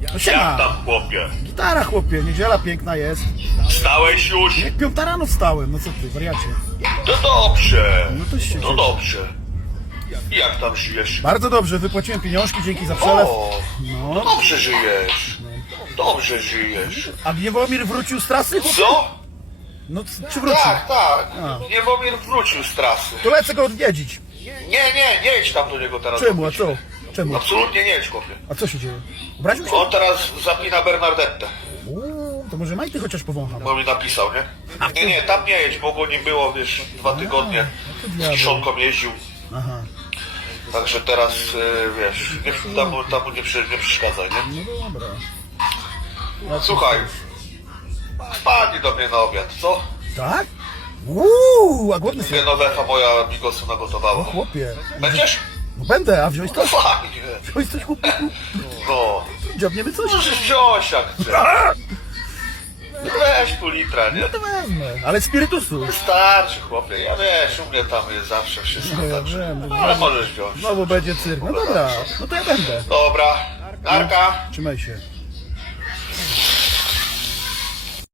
No Jak siema. tam chłopie? Gitara chłopie, niedziela piękna jest. Wstałeś już? Jak piąta rano wstałem, no co ty, wariacie. To dobrze. No to się No cieszę. dobrze. Jak tam żyjesz? Bardzo dobrze, wypłaciłem pieniążki, dzięki za przelew. O, No. no dobrze żyjesz. Dobrze żyjesz. A Gniewomir wrócił z trasy? Co? No c- czy wrócił? Tak, tak. Niewomir wrócił z trasy. To lecę go odwiedzić. Nie, nie, nie idź tam do niego teraz. Czemu, a co? Czemu? Absolutnie nie idź, chłopie. A co się dzieje? Obraził się? On teraz zapina Bernardettę. Uuu, to może majty chociaż powącham. Bo mi napisał, nie? Nie, nie, tam nie jedź, bo go nie było, wiesz, dwa tygodnie. no to Z diabeł. kiszonką jeździł. Aha, Także teraz, e, wiesz, nie, tam, mu- tam mu nie, przy, nie przeszkadzaj, nie? no dobra. Słuchaj, wpadnij do mnie na obiad, co? Tak? Uuu, a głodny się. Genowefa moja Bigosu O nagotowała. chłopie. Będziesz? No będę, a wziąć No coś? fajnie. Wziąć coś chłopaku? No. Dziobniemy coś? Możesz wziąć jak chcesz. No Weź pół litra, nie? No to wezmę. Ale spirytusu. Wystarczy, chłopie. Ja wiesz, u mnie tam jest zawsze wszystko. No ja Także. wiem, no Ale możesz wziąć. Znowu będzie cyrk. No dobra, no to ja będę. Dobra. Narka. Trzymaj się.